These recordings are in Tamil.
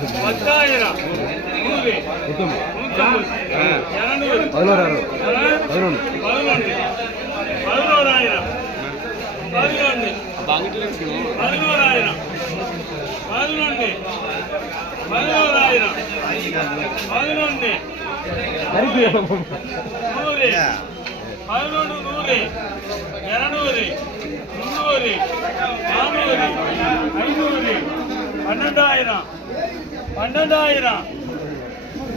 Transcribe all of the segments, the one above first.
பதினோராயிரம் பதினொன்று பதினொன்று பதினோராயிரம் பதினொன்று பதினோராயிரம் பதினொன்று பதினோராயிரம் பதினொன்று நூறு பதினொன்று நூறு இரநூறு முந்நூறு நானூறு ஐநூறு பன்னெண்டாயிரம் பன்னெண்டாயிரம்.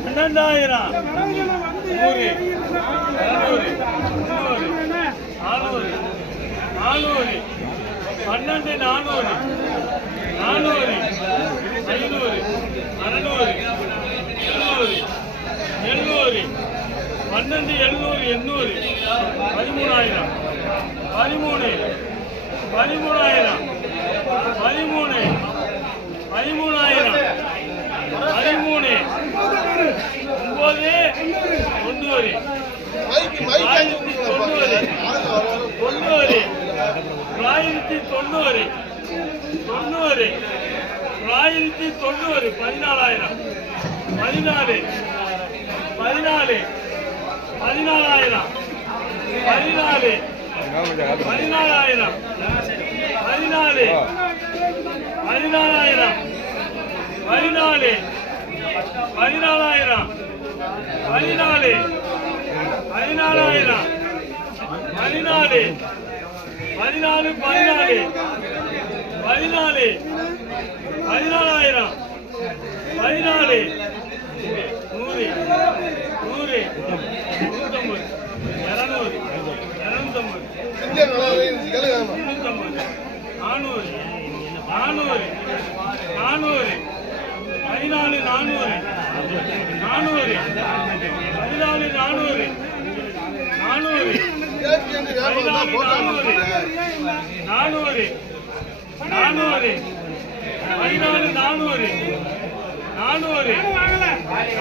பன்னெண்டாயிரம். நூறு. இரநூறு முந்நூறு. நானூறு. நானூறு. பன்னெண்டு நானூறு. நானூறு. ஐநூறு. அறநூறு. எழுநூறு. எழுநூறு. பன்னெண்டு எழுநூறு எண்ணூறு. பதிமூணாயிரம். பதிமூணு. பதிமூணாயிரம். பதிமூணு. பதிமூணாயிரம். பதிமூணு. ஒன்பது. தொண்ணூறு. ஆயிரத்தி தொண்ணூறு. தொண்ணூறு. ஆயிரத்தி தொண்ணூறு. தொண்ணூறு. ஆயிரத்தி தொண்ணூறு. பதினாலாயிரம். பதினாலு. பதினாலு. பதினாலாயிரம். பதினாலு. பதினாலாயிரம். பதினாலு. பதினாலாயிரம். பதினாலு. பதினாலாயிரம். பதினாலு. பதினாலாயிரம். பதினாலு. பதினாலு பதினாலு. பதினாலு. பதினாலாயிரம். பதினாலு. நூறு. நூறு. நூற்றம்பது இரநூறு. இரநூத்தம்பது. முந்நூற்றம்பது நானூறு. நானூறு. நானூறு. பதினாலு நானூறு. நானூறு. பதினாலு நானூறு. நானூறு. பதினாலு நானூறு. நானூறு நானூறு பதினாலு நானூறு. நானூறு.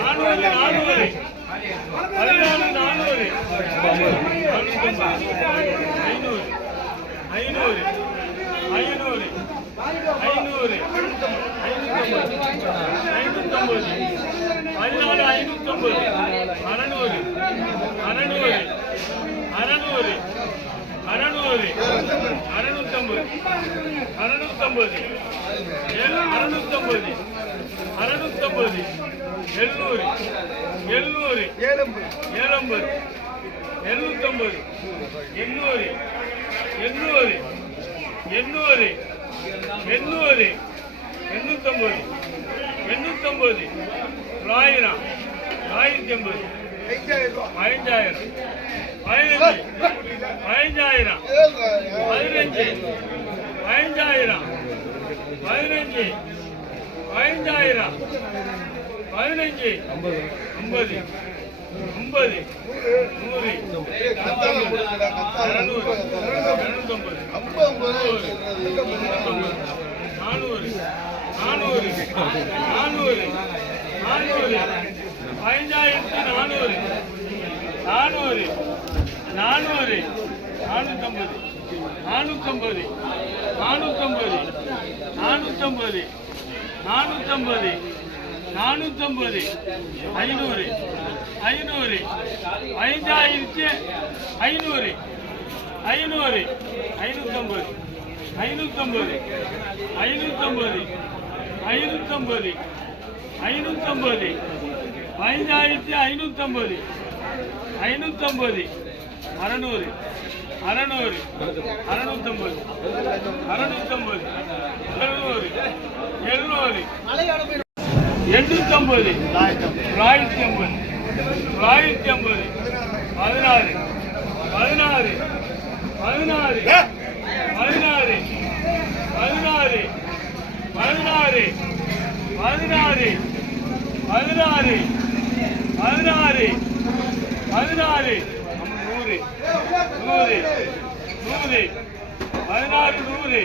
நானூறு நானூறு. பதினாலு நானூறு. ஐநூறு. ஐநூறு. ஐநூறு. ஐநூறு. ஐநூத்தம்பது. பதினாலு ஐநூத்தம்பது அறநூறு அறநூறு அறநூறு அறநூறு அறநூத்தம்பது அறநூத்தம்பது ஏழு- அறநூத்தம்பது எழுநூறு எழுநூறு ஏழம்பது எழுநூத்தம்பது எண்ணூறு எண்ணூறு எண்ணூறு எண்ணூறு எண்ணூத்தம்பது எண்ணூத்தம்பது தொள்ளாயிரம் ஆயிரத்தி ஐம்பது. பதினஞ்சாயிரம் பதினஞ்சு. பதினஞ்சாயிரம் பதினஞ்சு. பதினஞ்சாயிரம் பதினஞ்சு. பதினஞ்சாயிரம் பதினஞ்சு ஐம்பது. ஐம்பது. நூறு. இரநூறு. நானூறு. நானூறு. நானூறு. நானூறு பதினஞ்சாயிரத்தி நானூறு. நானூறு. நானூறு நானூற்றம்பது நானூற்றம்பது நானூற்றம்பது நானூற்றம்பது நானூற்றம்பது நானூற்றம்பது ஐநூறு. ஐநூறு. ஐந்தாயிரத்தி ஐநூறு. ஐநூறு. ஐநூற்றம்பது ஐநூற்றம்பது ஐநூற்றம்பது ஐநூற்றம்பது ஐநூற்றம்பது பதினஞ்சாயிரத்தி ஐநூற்றம்பது ஐநூற்றம்பது அறநூறு. அறநூறு. அறநூற்றம்பது அறநூற்றம்பது எழுநூறு. எழுநூறு. எண்ணூற்றம்பது தொள்ளாயிரத்தி ஐம்பது. தொள்ளாயிரத்தி ஐம்பது. பதினாறு. பதினாறு. பதினாறு. பதினாறு. பதினாறு. பதினாறு. பதினாறு. பதினாறு. பதினாறு. பதினாறு. நூறு. நூறு. நூறு. பதினாறு நூறு.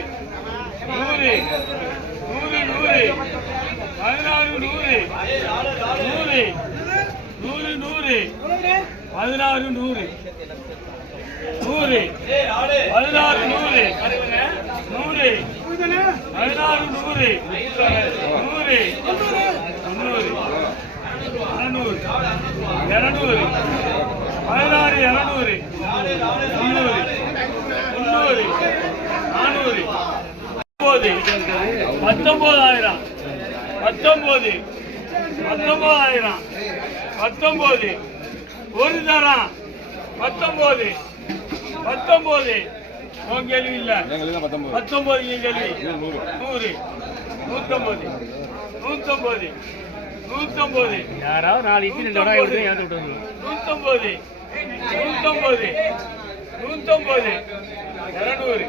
நூறு. நூறு நூறு. பதினாறு நூறு. நூறு. நூறு நூறு. பதினாறு நூறு. நூறு. பதினாறு நூறு. நூறு. பதினாறு நூறு. நூறு. இருநூறு. பதினாறு இருநூறு. முந்நூறு. முந்நூறு. நானூறு. ஒன்பது பத்தொன்பதாயிரம். பத்தொன்பது. பத்தொன்பதாயிரம். பத்தொன்பது. ஒரு தரம். பத்தொன்பது. பத்தொன்பது. உன் கேள்வி இல்லை. பத்தொன்பது கேள்வி. நூறு. நூறு நூத்தொன்பது நூத்தொன்பது நூத்தொன்பது யாராவது நாலு இட்லி ரெண்டு வடை எடுத்து ஏற்றி விட்டு நூத்தொன்பது நூத்தொன்பது நூத்தொன்பது இரநூறு.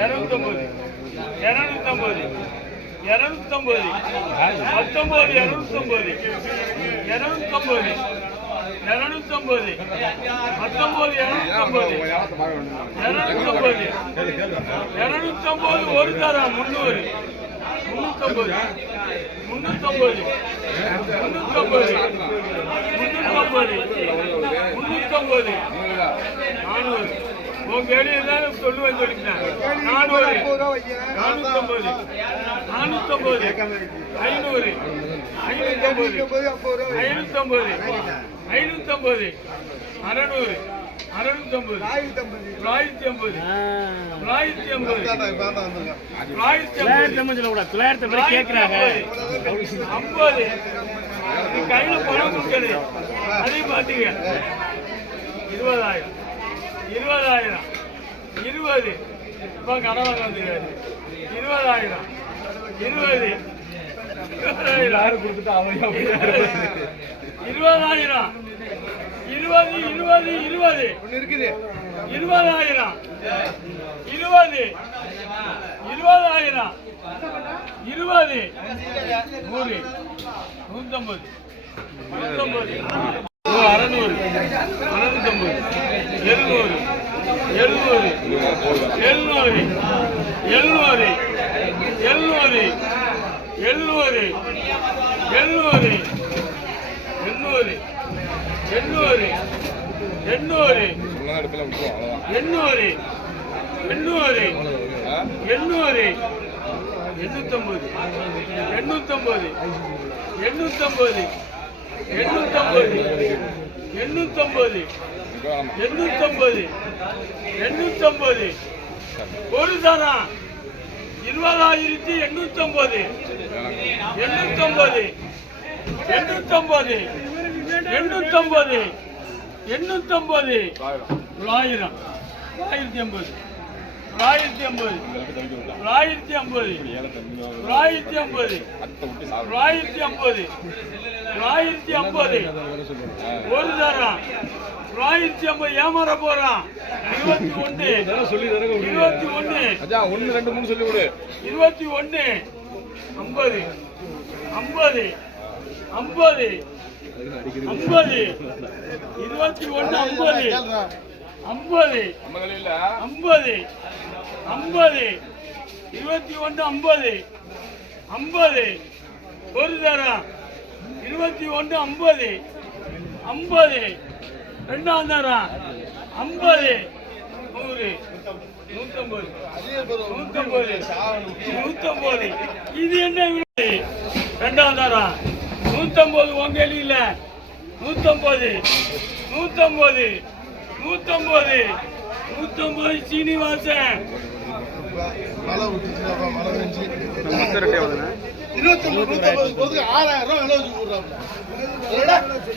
இரநூத்தொன்பது இரநூத்தொன்பது இரநூத்தொன்பது பத்தொன்பது இரநூத்தொன்பது இரநூத்தொன்பது இரநூத்தொன்பது பத்தொன்பது இரநூத்தொன்பது இரநூத்தொன்பது இரநூத்தொன்பது ஒரு தரம் முந்நூறு. முன்னூத்தொன்பது முன்னூத்தொன்பது முன்னூத்தொன்பது முன்னூத்தொன்பது முன்னூத்தொன்பது நானூறு. உன் கேள்வி சொல்லுவேன் சொல்லிட்டேன். நானூறு. நானூத்தொன்பது நானூத்தொன்பது ஐநூறு. ஐநூத்தொன்பது ஐநூத்தொன்பது அறநூறு. அறநூத்தொன்பது தொள்ளாயிரத்தி ஐம்பது. தொள்ளாயிரத்தி ஐம்பது தொள்ளாயிரத்தி ஐம்பது. ஐம்பது சொல்லக்கூடாது தொள்ளாயிரத்தி ஐம்பது. கேட்குறாங்க ஐம்பது கையில பணம் கொடுக்கறது அதையும் பாத்துக்க. இருபதாயிரம். இருபதாயிரம். இருபது. இப்ப கடன் வந்துருக்காரு. இருபதாயிரம். இருபது. இருபதாயிரம். இருபது இருபது இருபது. இருபதாயிரம். இருபது. இருபதாயிரம். இருபது. நூறு. நூத்தம்பது. நூத்தம்பது. அறநூறு. அறுநூத்தம்பது. எழுநூறு. எழுநூறு. எழுநூறு. எழுநூறு. எழுநூறு. எழுநூறு. எழுநூறு. எண்ணூறு. எண்ணூறு. எண்ணூறு. சொன்ன இடத்துல விட்டுருவோம் அவ்வளோதான் எண்ணூறு. எண்ணூறு. ஆ? எண்ணூறு. எண்ணூத்தொன்பது எண்ணூத்தொன்பது எண்ணூத்தொன்பது எண்ணூத்தொன்பது எண்ணூத்தொன்பது இங்க வேணாமா? ஒரு தரம். இருபதாயிரத்தி எண்ணூத்தொன்பது எண்ணூத்தொன்பது எண்ணூத்தொன்பது எண்ணூத்தொன்பது எண்ணூத்தொன்பது ஆயிரம். தொள்ளாயிரம் தொள்ளாயிரத்தி ஐம்பது. தொள்ளாயிரத்தி ஐம்பது. தொள்ளாயிரத்தி ஐம்பது. தொள்ளாயிரத்தி ஐம்பது. தொள்ளாயிரத்தி ஐம்பது. தொள்ளாயிரத்தி ஐம்பது. ஒரு தரம். தொள்ளாயிரத்தி ஐம்பது ஏமாற போறான். இருபத்தி ஒண்ணு இருபத்தி அஜா ஒண்ணு ரெண்டு மூணு சொல்லி விடு இருபத்தி ஒண்ணு ஐம்பது. ஐம்பது. ஐம்பது. ஐம்பது. இருபத்தி ஒண்ணு ஐம்பது. ஐம்பது. ஐம்பது. ஐம்பது. இருபத்தி ஒன்று ஐம்பது. ஐம்பது. ஒரு தரம். இருபத்தி ஒன்று ஐம்பது. ஐம்பது. ரெண்டாம் தரம். ஐம்பது. நூறு. நூற்றம்பது. நூற்றம்பது. நூற்றம்பது. இது என்ன ரெண்டாம் தரம். நூற்றம்பது உங்க இல்ல நூற்றம்பது நூற்றம்பது நூற்றம்பது நூற்றம்பது சீனிவாசன் இருபத்தி ஒன்பது ஆறாயிரம் ரூபாய் விலை வச்சு